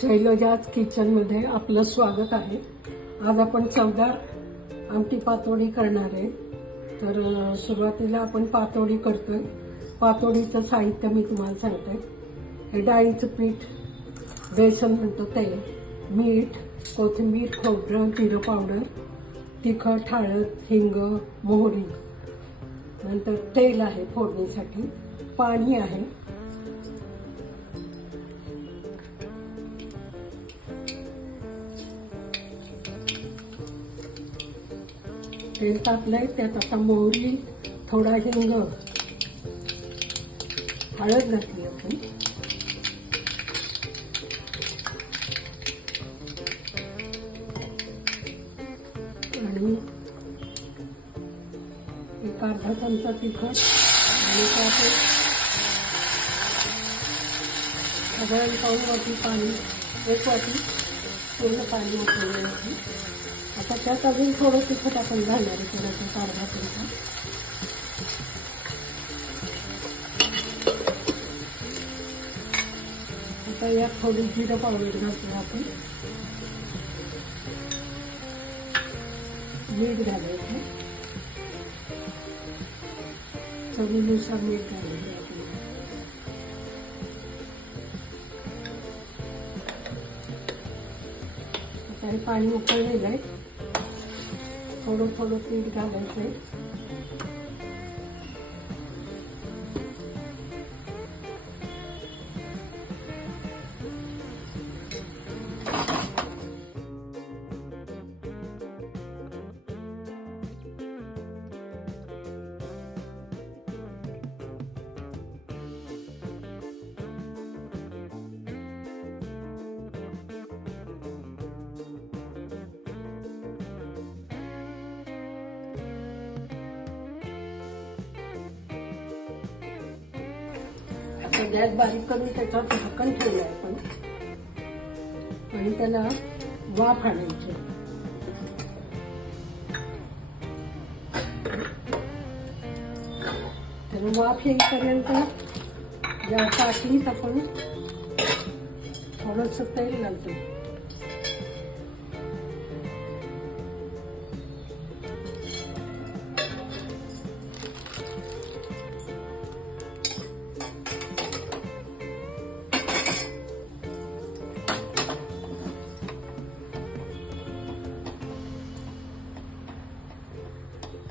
शैलजाज किचनमध्ये आपलं स्वागत आहे। आज आपण चवदार आमटी पातोडी करणार आहे। तर सुरुवातीला आपण पातोडी करतोय। पातोडीचं साहित्य मी तुम्हाला सांगते। हे डाळीचं पीठ, बेसन म्हणतो ते, मीठ, कोथिंबीर, खोबरं, जिरं पावडर, तिखट, हळद, हिंग, मोहरी, नंतर तेल आहे फोडणीसाठी, पाणी आहे, तेल तापलंय, त्यात आता मोहरी, थोडा हिंग, हळद घातली आपण, आणि एक अर्धा चमचा तिखट, आणि त्यात साधारण पाऊण वाटी पाणी, एक वाटी पूर्ण पाणी उकळले आहे। आता त्यात अजून थोडं तिखट आपण घालणार आहे, थोडंसं अर्धा चमचा। आता यात थोडी जिरं पावडर घालतो आपण, मीठ घालायचं, चवीनुसार मीठ घालायचं आपण। आता हे पाणी उकळलेलं आहे, थोडं थोडं पीठ घालायचंय। गॅस बारीक करून त्याच्यावर झाकण ठेवलं आहे आपण, आणि त्याला वाफ आणायची। त्याला वाफ येईपर्यंत या ताटलीत आपण थोडंसं तेल घालतो।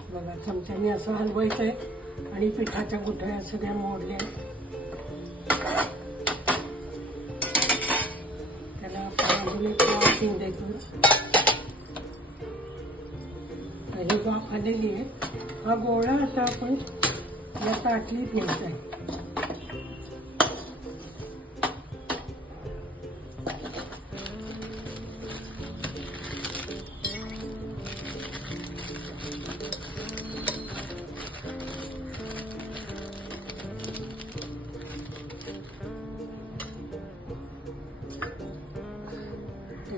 बघा, चमच्याने असं हलवायचंय आणि पिठाच्या गुठळ्या सगळ्या मोडल्या। त्याला अजून एक वाफ येऊ द्यायचं। ही वाफ आलेली आहे। हा गोळा आता आपण या ताटलीत घ्यायचा आहे।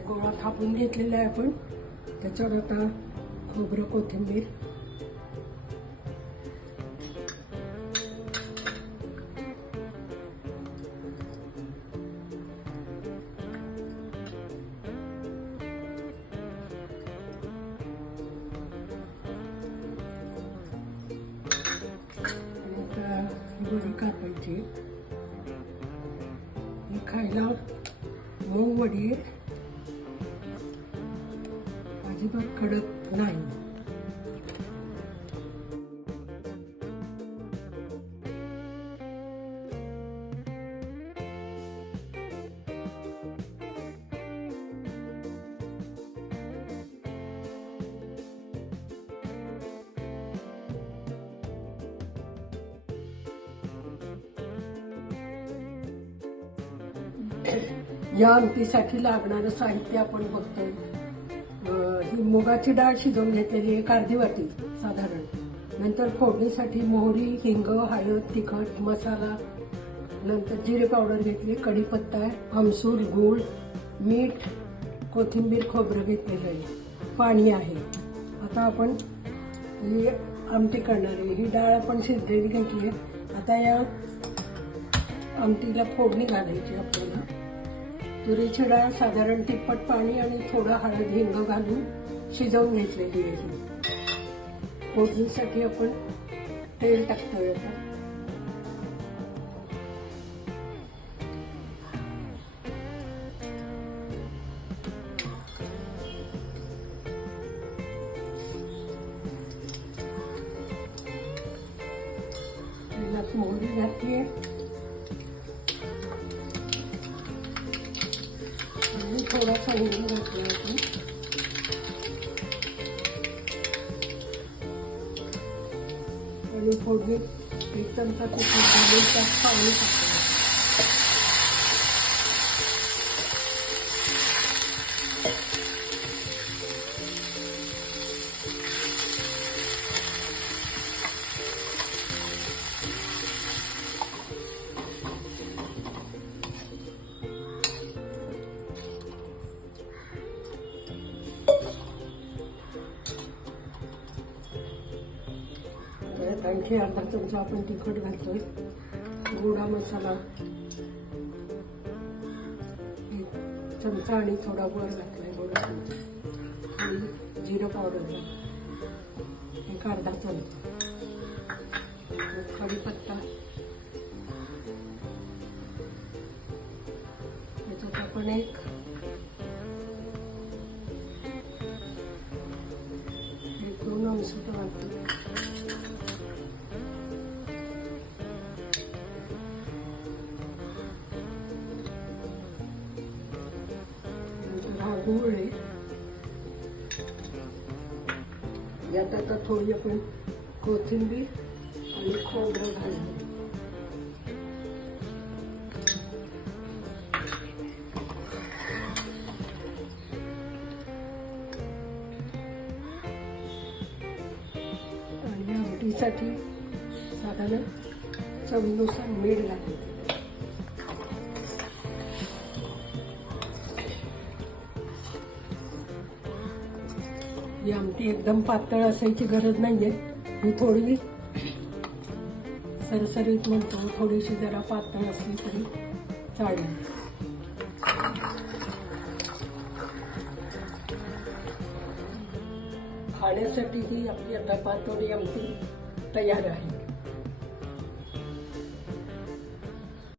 गोळा थापून घेतलेला आहे आपण। त्याच्यावर आता खोबरं, कोथिंबीर, आणि आता वडी कापायची। ही खायला मऊ वडी आहे, अजिबात कडक नाही। या आमटीसाठी लागणारं साहित्य आपण बघतोय। ही मुगाची डाळ शिजवून घेतलेली एक अर्धी वाटी साधारण, नंतर फोडणीसाठी मोहरी, हिंग, हळद, तिखट, मसाला, नंतर जिरे पावडर घेतली, कढीपत्ता आहे, आमसूल, गूळ, मीठ, कोथिंबीर, खोबरं घेतलेलं आहे, पाणी आहे। आता आपण ही आमटी करणार आहे। ही डाळ आपण शिजलेली घेतली आहे। आता या आमटीला फोडणी घालायची आपल्याला। तुरीची डाळ साधारण तिप्पट पाणी आणि थोडं हळद हिंग घालून शिजवून घेतलेली आहे. फोडणीसाठी आपण तेल टाकतोय आता. तेलात मोहरी घातलीये आणि थोडासा हिंग घातला आपण. आणि फोडणी एक चमचा तिखट घालून त्यात पाणी टाकलं. आणखी अर्धा चमचा आपण तिखट घालतोय. गोडा मसाला एक चमचा आणि थोडा वर घातलाय गोडा चमचा. आणि जिरं पावडर एक अर्धा चमचा. कढीपत्ता त्याच्यात आपण एक दोन अंश घालतो. गूळ आहे यात आता थोडी आपण कोथिंबीर आणि खोबरं घालू. आणि आमटीसाठी साधारण चवीनुसार मीठ घालायचं. ही आमटी एकदम पातळ असायची गरज नाहीये. ही थोडी सरसरीत म्हणतो, थोडीशी जरा पातळ असली तरी चालेल. खाण्यासाठी ही आपली आता पातोडी आमटी तयार आहे.